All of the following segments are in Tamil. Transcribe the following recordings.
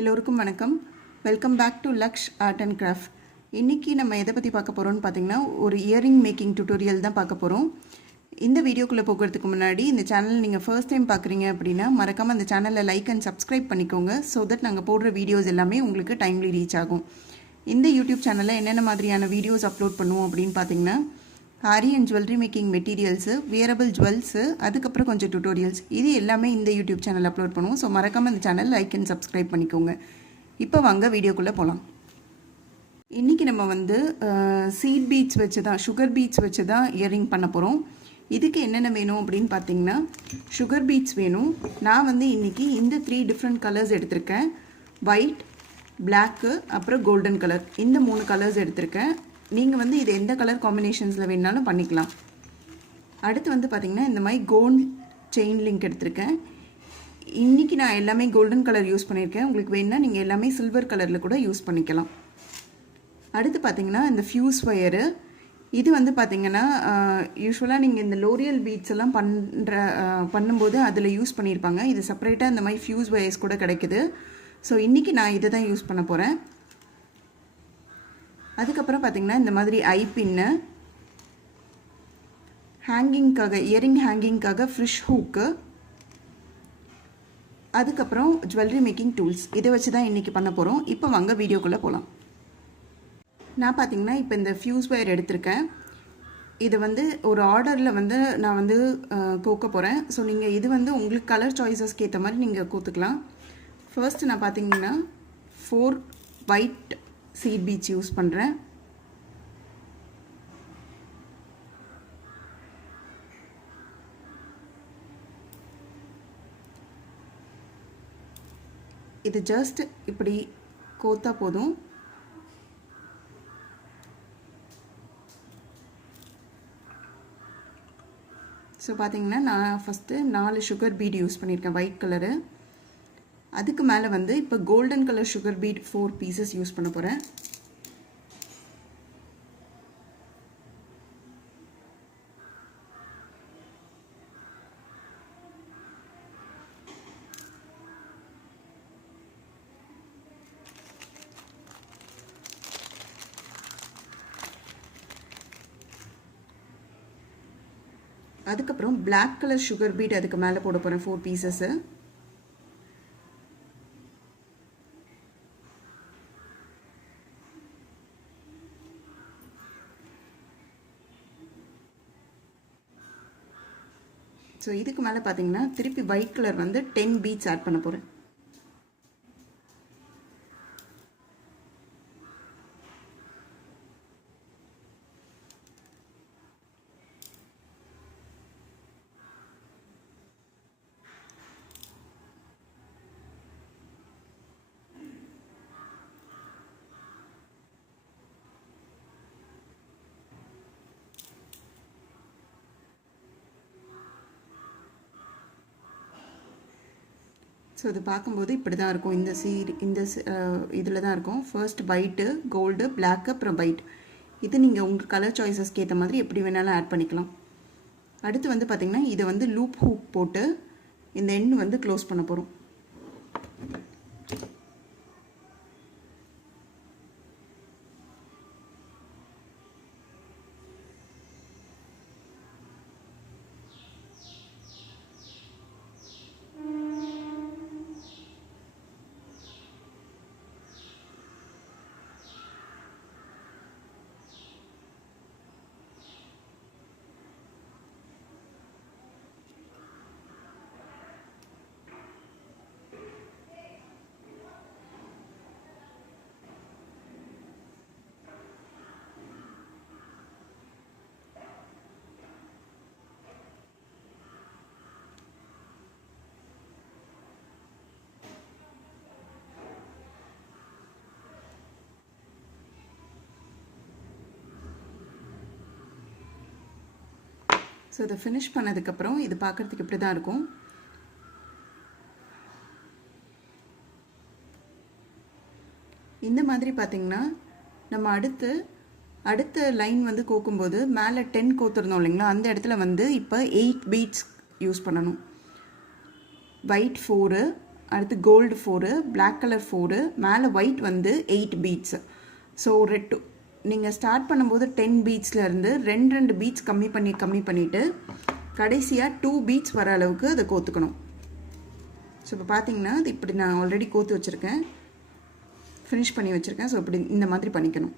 எல்லோருக்கும் வணக்கம். Welcome back to Laksh art and craft. இன்றைக்கி நம்ம எதை பற்றி பார்க்க போகிறோம்னு பார்த்திங்கன்னா ஒரு இயரிங் மேக்கிங் டியூட்டோரியல் தான் பார்க்க போகிறோம். இந்த வீடியோக்குள்ளே போகிறதுக்கு முன்னாடி இந்த சேனல் நீங்கள் ஃபர்ஸ்ட் டைம் பார்க்குறீங்க அப்படின்னா மறக்காமல் அந்த சேனலில் லைக் அண்ட் சப்ஸ்கிரைப் பண்ணிக்கோங்க. ஸோ தட் நாங்கள் போடுற வீடியோஸ் எல்லாமே உங்களுக்கு டைம்லி ரீச் ஆகும். இந்த யூடியூப் சேனலில் என்னென்ன மாதிரியான வீடியோஸ் அப்லோட் பண்ணுவோம் அப்படின்னு பார்த்தீங்கன்னா aari and jewellery making materials, wearable jewels, அதுக்கப்புறம் கொஞ்சம் டியூட்டோரியல்ஸ், இது எல்லாமே இந்த யூடியூப் சேனல் அப்லோட் பண்ணுவோம். ஸோ மறக்காமல் இந்த சேனல் லைக் அண்ட் சப்ஸ்கிரைப் பண்ணிக்கோங்க. இப்போ வாங்க வீடியோக்குள்ளே போகலாம். இன்றைக்கி நம்ம சீட் பீட்ஸ் வச்சு தான், சுகர் பீட்ஸ் வச்சு தான் இயரிங் பண்ண போகிறோம். இதுக்கு என்னென்ன வேணும் அப்படின்னு பார்த்தீங்கன்னா சுகர் பீட்ஸ் வேணும். நான் இன்றைக்கி இந்த 3 டிஃப்ரெண்ட் கலர்ஸ் எடுத்திருக்கேன். ஒயிட், பிளாக்கு, அப்புறம் கோல்டன் கலர், இந்த 3 கலர்ஸ் எடுத்திருக்கேன். நீங்கள் இது எந்த கலர் காம்பினேஷன்ஸில் வேணாலும் பண்ணிக்கலாம். அடுத்து பார்த்திங்கன்னா இந்த மாதிரி கோல்ட் செயின் லிங்க் எடுத்திருக்கேன். இன்றைக்கி நான் எல்லாமே கோல்டன் கலர் யூஸ் பண்ணியிருக்கேன். உங்களுக்கு வேணுன்னா நீங்கள் எல்லாமே சில்வர் கலரில் கூட யூஸ் பண்ணிக்கலாம். அடுத்து பார்த்திங்கன்னா இந்த ஃப்யூஸ் ஒயரு, இது பார்த்திங்கன்னா யூஸ்வலாக நீங்கள் இந்த லோரியல் பீட்ஸ் எல்லாம் பண்ணும்போது அதில் யூஸ் பண்ணியிருப்பாங்க. இது செப்பரேட்டாக இந்த மாதிரி ஃப்யூஸ் ஒயர்ஸ் கூட கிடைக்குது. ஸோ இன்றைக்கி நான் இதை தான் யூஸ் பண்ண போகிறேன். அதுக்கப்புறம் பார்த்திங்கன்னா இந்த மாதிரி ஐ பின்னு, ஹேங்கிங்காக இயரிங் ஹேங்கிங்காக ஃப்ரிஷ் ஹூக்கு, அதுக்கப்புறம் ஜுவல்லரி மேக்கிங் டூல்ஸ், இதை வச்சு தான் இன்றைக்கி பண்ண போகிறோம். இப்போ வாங்க வீடியோக்குள்ளே போகலாம். நான் பார்த்திங்கன்னா இப்போ இந்த ஃப்யூஸ் ஒயர் எடுத்திருக்கேன். இதை ஒரு ஆர்டரில் நான் கோக்க போகிறேன். ஸோ நீங்கள் இது உங்களுக்கு கலர் சாய்ஸஸ்க்கு ஏற்ற மாதிரி நீங்கள் கோத்துக்கலாம். ஃபர்ஸ்ட் நான் பார்த்திங்கன்னா 4 ஒயிட் சீட் பீட்ஸ் யூஸ் பண்ணுறேன். இது ஜஸ்ட் இப்படி கோத்தா போதும். ஸோ பார்த்தீங்கன்னா நான் ஃபஸ்ட்டு 4 சுகர் பீட் யூஸ் பண்ணியிருக்கேன், ஒயிட் கலரு. அதுக்கு மேலே இப்போ golden colour sugar beat 4 pieces use பண்ண போகிறேன். அதுக்கப்புறம் பிளாக் கலர் சுகர் பீட் அதுக்கு மேலே போட போகிறேன் 4 பீசஸ்ஸு. ஸோ இதுக்கு மேலே பார்த்தீங்கன்னா திருப்பி ஒயிட் கலர் 10 பீட்ஸ் ஆட் பண்ண போகிறேன். ஸோ இது பார்க்கும்போது இப்படி தான் இருக்கும். இந்த இதில் தான் இருக்கும். ஃபர்ஸ்ட் ஒயிட்டு, கோல்டு, பிளாக்கு, அப்புறம் ஒயிட். இது நீங்கள் உங்கள் கலர் சாய்ஸஸ்க்கு ஏற்ற மாதிரி எப்படி வேணாலும் ஆட் பண்ணிக்கலாம். அடுத்து பார்த்திங்கன்னா இதை லூப் ஹூக் போட்டு இந்த எண்ட் க்ளோஸ் பண்ண போகிறோம். ஸோ இதை ஃபினிஷ் பண்ணதுக்கப்புறம் இது பார்க்குறதுக்கு இப்படி தான் இருக்கும். இந்த மாதிரி பார்த்திங்கன்னா நம்ம அடுத்த லைன் கோக்கும்போது மேலே 10 கோத்துருந்தோம் இல்லைங்களா, அந்த இடத்துல இப்போ 8 பீட்ஸ் யூஸ் பண்ணணும். ஒயிட் 4, அடுத்து கோல்டு 4, பிளாக் கலர் 4, மேலே ஒயிட் வந்து 8 பீட்ஸ். ஸோ நீங்கள் ஸ்டார்ட் பண்ணும்போது 10 பீட்ஸ்லேருந்து ரெண்டு பீட்ஸ் கம்மி பண்ணிவிட்டு கடைசியாக 2 பீட்ஸ் வர அளவுக்கு அதை கோத்துக்கணும். ஸோ இப்போ பார்த்தீங்கன்னா அது இப்படி நான் ஆல்ரெடி கோத்து வச்சுருக்கேன், ஃபினிஷ் பண்ணி வச்சுருக்கேன். ஸோ இப்படி இந்த மாதிரி பண்ணிக்கணும்.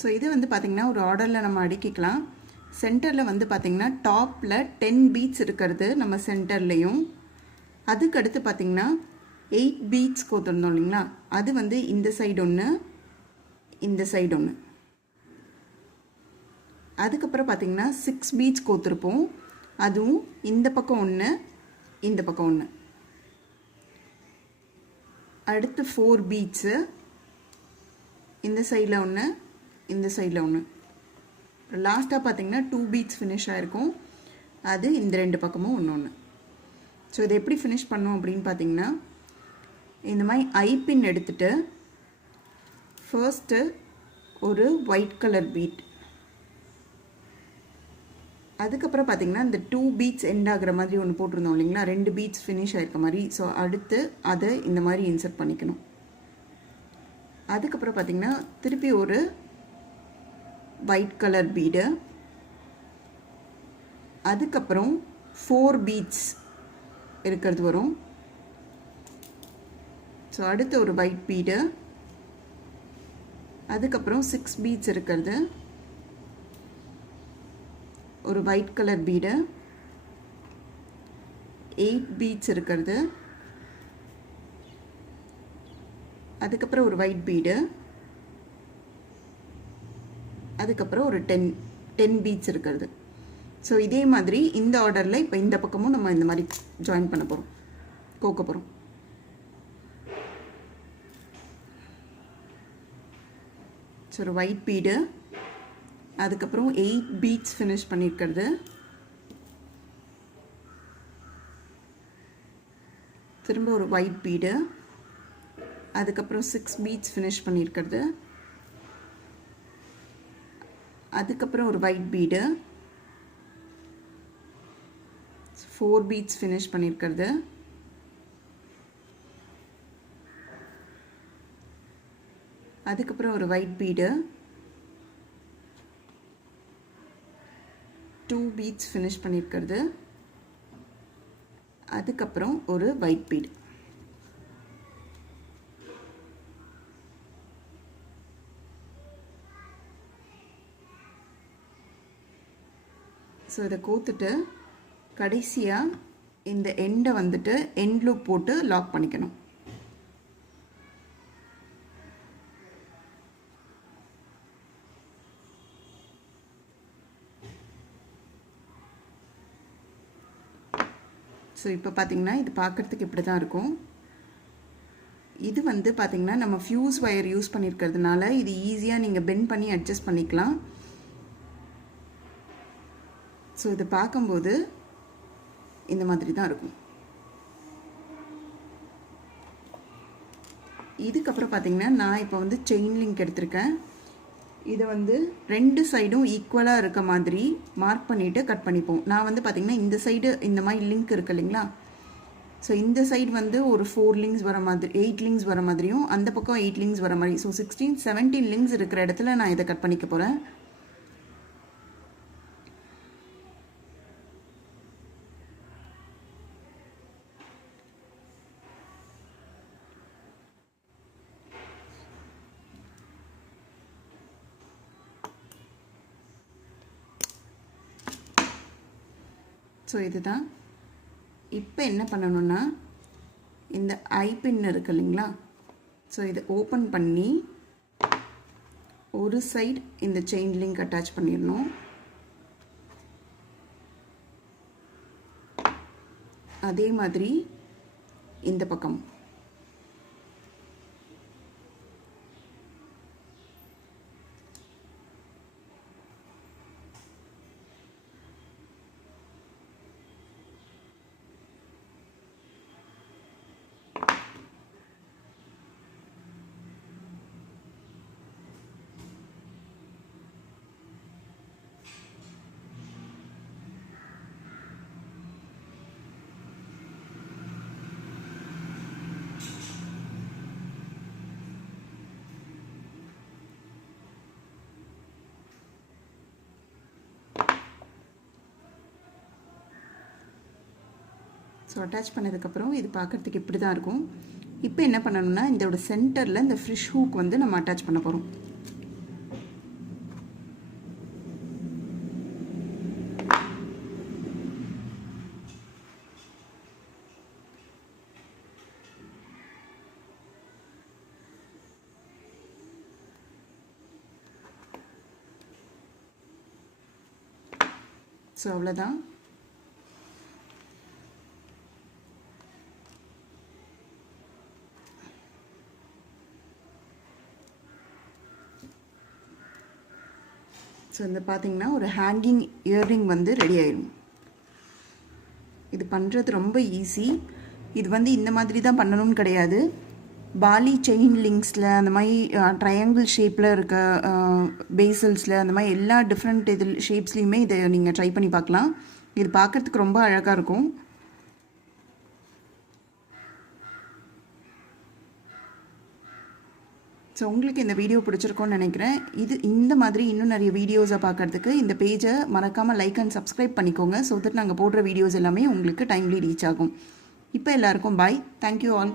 ஸோ இது வந்து பார்த்திங்கன்னா ஒரு ஆர்டரில் நம்ம அடுக்கிக்கலாம். சென்டரில் வந்து பார்த்திங்கன்னா டாப்பில் 10 பீட்ஸ் இருக்கிறது நம்ம சென்டர்லேயும், அதுக்கடுத்து பார்த்திங்கன்னா 8 பீட்ஸ் கோத்துருந்தோம் இல்லைங்களா, அது வந்து இந்த சைடு ஒன்று, இந்த சைடு ஒன்று. அதுக்கப்புறம் பார்த்திங்கன்னா 6 பீட்ஸ் கோத்துருப்போம், அதுவும் இந்த பக்கம் ஒன்று, இந்த பக்கம் ஒன்று. அடுத்து 4 பீட்ஸு, இந்த சைடில் ஒன்று, இந்த சைடில் ஒன்று. லாஸ்ட்டாக பார்த்திங்கன்னா 2 பீட்ஸ் ஃபினிஷ் ஆகிருக்கும், அது இந்த 2 பக்கமும் ஒன்று. ஸோ இதை எப்படி ஃபினிஷ் பண்ணோம் அப்படின்னு பார்த்திங்கன்னா, இந்த மாதிரி ஐபின் எடுத்துகிட்டு ஃபர்ஸ்ட்டு ஒரு ஒயிட் கலர் பீட், அதுக்கப்புறம் பார்த்திங்கன்னா இந்த 2 பீட்ஸ் எண்ட் ஆகிற மாதிரி ஒன்று போட்டிருந்தோம் இல்லைங்களா, 2 பீட்ஸ் ஃபினிஷ் ஆகிருக்க மாதிரி. ஸோ அடுத்து அதை இந்த மாதிரி இன்சர்ட் பண்ணிக்கணும். அதுக்கப்புறம் பார்த்திங்கன்னா திருப்பி ஒரு ஒயிட் கலர் பீடு, அதுக்கப்புறம் 4 பீட்ஸ் இருக்கிறது வரும். ஸோ அடுத்து ஒரு ஒயிட் பீடு, அதுக்கப்புறம் 6 பீட்ஸ் இருக்கிறது, ஒரு ஒயிட் கலர் பீடு, 8 பீட்ஸ் இருக்கிறது, அதுக்கப்புறம் ஒரு ஒயிட் பீடு, அதுக்கப்புறம் ஒரு 10 பீட்ஸ் இருக்கிறது. ஸோ இதே மாதிரி இந்த ஆர்டரில் இப்போ இந்த பக்கமும் நம்ம இந்த மாதிரி ஜாயின் பண்ண போகிறோம், கோக்க போகிறோம். ஸோ ஒரு ஒயிட் பீடு, அதுக்கப்புறம் 8 பீட்ஸ் ஃபினிஷ் பண்ணியிருக்கிறது, திரும்ப ஒரு ஒயிட் பீடு, அதுக்கப்புறம் 6 பீட்ஸ் ஃபினிஷ் பண்ணியிருக்கிறது, அதுக்கப்புறம் ஒரு ஒயிட் பீடு, 4 பீட்ஸ் ஃபினிஷ் பண்ணியிருக்கிறது, அதுக்கப்புறம் ஒரு ஒயிட் பீடு, 2 பீட்ஸ் ஃபினிஷ் பண்ணியிருக்கிறது, அதுக்கப்புறம் ஒரு ஒயிட் பீடு. ஸோ இதை கோத்துட்டு கடைசியாக இந்த எண்டை வந்துட்டு எண்ட் லூப் போட்டு லாக் பண்ணிக்கணும். ஸோ இப்போ பார்த்திங்கன்னா இது பார்க்குறதுக்கு இப்படி தான் இருக்கும். இது வந்து பார்த்திங்கன்னா நம்ம ஃப்யூஸ் ஒயர் யூஸ் பண்ணியிருக்கிறதுனால இது ஈஸியாக நீங்கள் பெண்ட் பண்ணி அட்ஜஸ்ட் பண்ணிக்கலாம். ஸோ இதை பார்க்கும்போது இந்த மாதிரி தான் இருக்கும். இதுக்கப்புறம் பார்த்திங்கன்னா நான் இப்போ வந்து செயின் லிங்க் எடுத்திருக்கேன். இதை வந்து 2 சைடும் ஈக்குவலாக இருக்க மாதிரி மார்க் பண்ணிவிட்டு கட் பண்ணிப்போம். நான் வந்து பார்த்திங்கன்னா இந்த சைடு இந்த மாதிரி லிங்க் இருக்குது இல்லைங்களா, ஸோ இந்த சைடு வந்து ஒரு 4 லிங்க்ஸ் வர மாதிரி, 8 லிங்க்ஸ் வர மாதிரியும், அந்த பக்கம் 8 லிங்க்ஸ் வர மாதிரி, ஸோ 16 17 லிங்க்ஸ் இருக்கிற இடத்துல நான் இதை கட் பண்ணிக்க போகிறேன். ஸோ இதுதான். இப்போ என்ன பண்ணணும்னா இந்த ஐபின் இருக்கு இல்லைங்களா, ஸோ இதை ஓப்பன் பண்ணி ஒரு சைடு இந்த செயின் லிங்க் அட்டாச் பண்ணிடணும். அதே மாதிரி இந்த பக்கம் ஸோ அட்டாச் பண்ணதுக்கப்புறம் இது பார்க்குறதுக்கு இப்படி தான் இருக்கும். இப்போ என்ன பண்ணணும்னா இதோட சென்டரில் இந்த ஃபிஷ் ஹூக் வந்து நம்ம அட்டாச் பண்ண போகிறோம். ஸோ அவ்வளோதான். ஸோ இந்த பார்த்திங்கன்னா ஒரு ஹேங்கிங் இயர்ரிங் வந்து ரெடி ஆயிடும். இது பண்ணுறது ரொம்ப ஈஸி. இது வந்து இந்த மாதிரி தான் பண்ணணும்னு கிடையாது. பாலி செயின் லிங்க்ஸில் அந்த மாதிரி ட்ரையாங்கிள் ஷேப்பில் இருக்க பேசல்ஸில் அந்த மாதிரி எல்லா டிஃப்ரெண்ட் இது ஷேப்ஸ்லேயுமே இதை நீங்கள் ட்ரை பண்ணி பார்க்கலாம். இது பார்க்குறதுக்கு ரொம்ப அழகாக இருக்கும். ஸோ உங்களுக்கு இந்த வீடியோ பிடிச்சிருக்கோன்னு நினைக்கிறேன். இந்த மாதிரி இன்னும் நிறைய வீடியோஸை பார்க்குறதுக்கு இந்த பேஜை மறக்காமல் லைக் அண்ட் சப்ஸ்கிரைப் பண்ணிக்கோங்க. ஸோ தட் நாங்கள் போடுற வீடியோஸ் எல்லாமே உங்களுக்கு டைம்லி ரீச் ஆகும். இப்போ எல்லாருக்கும் பாய். Thank you all.